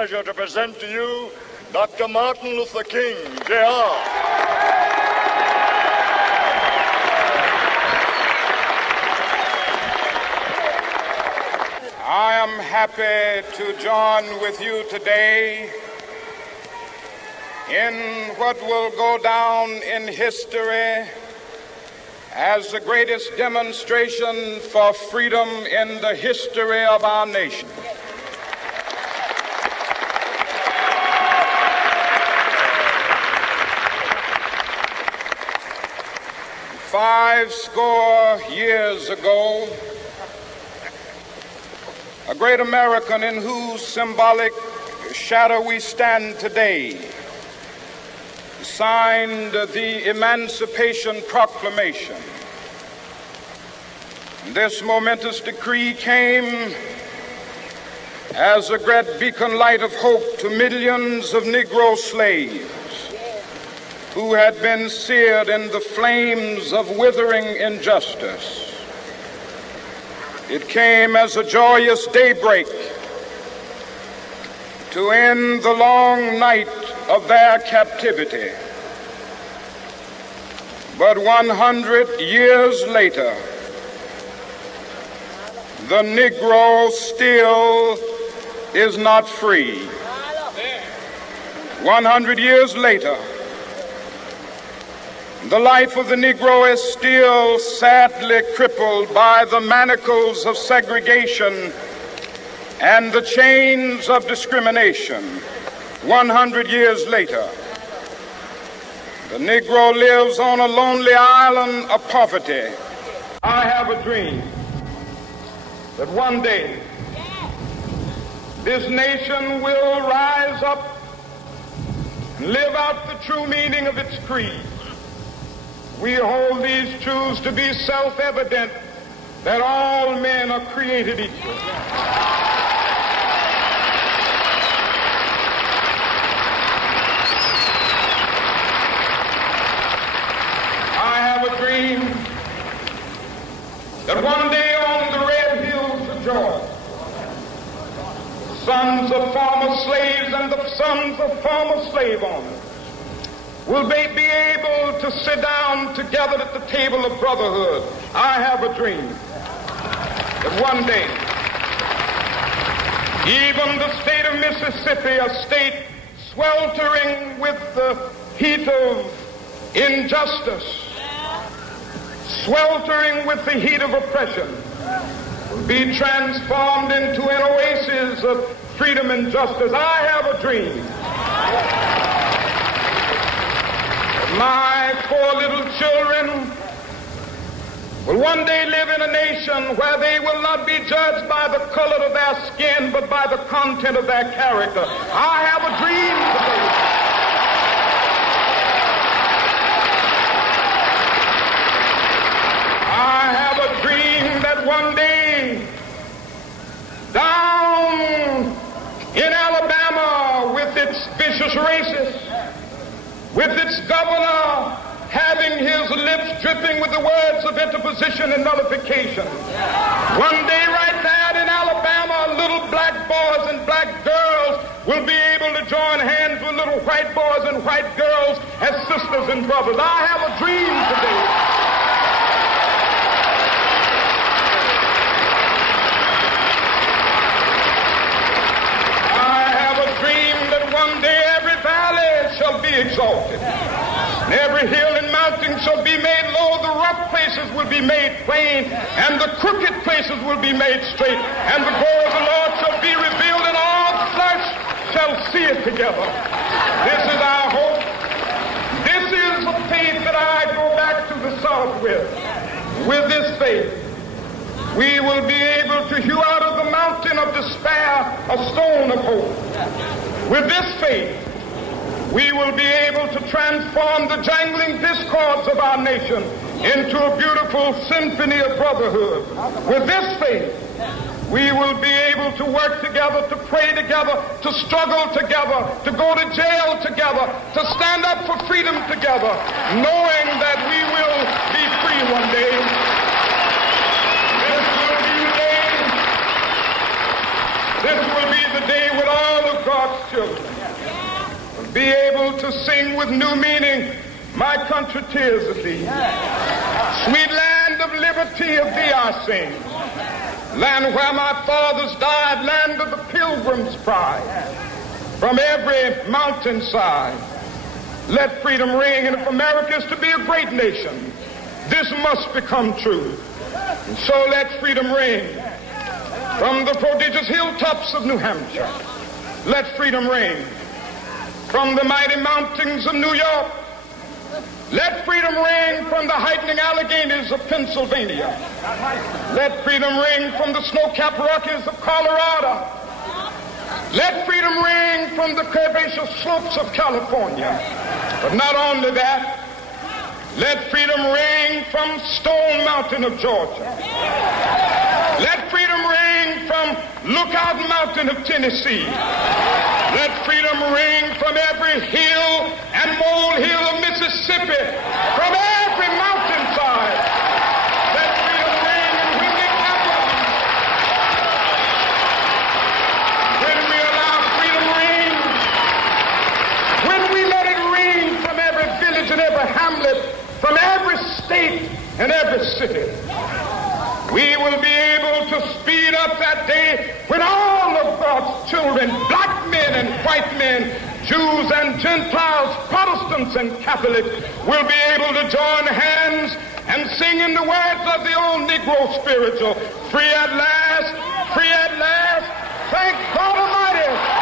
pleasure to present to you Dr. Martin Luther King, Jr. I am happy to join with you today in what will go down in history as the greatest demonstration for freedom in the history of our nation. Five score years ago, a great American in whose symbolic shadow we stand today signed the Emancipation Proclamation. This momentous decree came as a great beacon light of hope to millions of Negro slaves who had been seared in the flames of withering injustice. It came as a joyous daybreak to end the long night of their captivity. But 100 years later, the Negro still is not free. 100 years later, the life of the Negro is still sadly crippled by the manacles of segregation and the chains of discrimination. 100 years later, the Negro lives on a lonely island of poverty. I have a dream that one day this nation will rise up and live out the true meaning of its creed. We hold these truths to be self-evident, that all men are created equal. I have a dream that one day on the red hills of Georgia, sons of former slaves and the sons of former slave owners will they be able to sit down together at the table of brotherhood. I have a dream that one day, even the state of Mississippi, a state sweltering with the heat of injustice, sweltering with the heat of oppression, will be transformed into an oasis of freedom and justice. I have a dream. My poor little children will one day live in a nation where they will not be judged by the color of their skin, but by the content of their character. I have a dream today. I have a dream that one day, down in Alabama, with its vicious racists, with its governor having his lips dripping with the words of interposition and nullification. One day right there in Alabama, little black boys and black girls will be able to join hands with little white boys and white girls as sisters and brothers. I have a dream today. I have a dream that one day every valley shall be exalted, and every hill and mountain shall be made low. The rough places will be made plain, and the crooked places will be made straight, and the glory of the Lord shall be revealed, and all flesh shall see it together. This is our hope. This is the faith that I go back to the South with. With this faith, we will be able to hew out of the mountain of despair a stone of hope. With this faith, we will be able to transform the jangling discords of our nation into a beautiful symphony of brotherhood. With this faith, we will be able to work together, to pray together, to struggle together, to go to jail together, to stand up for freedom together, knowing that we will be free one day. This will be the day when all of God's children will be able to sing with new meaning, my country, 'tis of thee. Sweet land of liberty, of thee I sing. Land where my fathers died, land of the pilgrim's pride. From every mountainside, let freedom ring. And if America is to be a great nation, this must become true. And so let freedom ring. From the prodigious hilltops of New Hampshire, let freedom ring. From the mighty mountains of New York, let freedom ring. From the heightening Alleghenies of Pennsylvania, let freedom ring. From the snow-capped Rockies of Colorado, let freedom ring. From the curvaceous slopes of California. But not only that, let freedom ring from Stone Mountain of Georgia. Let freedom ring from Lookout Mountain of Tennessee. Let freedom ring from every hill and molehill of Mississippi, from every mountainside. Let freedom ring, and when it happens, when we allow freedom ring, when we let it ring from every village and every hamlet, from every state and every city, we will be able to speed up that day when all of God's children, black men and white men, Jews and Gentiles, Protestants and Catholics, will be able to join hands and sing in the words of the old Negro spiritual, free at last, thank God Almighty.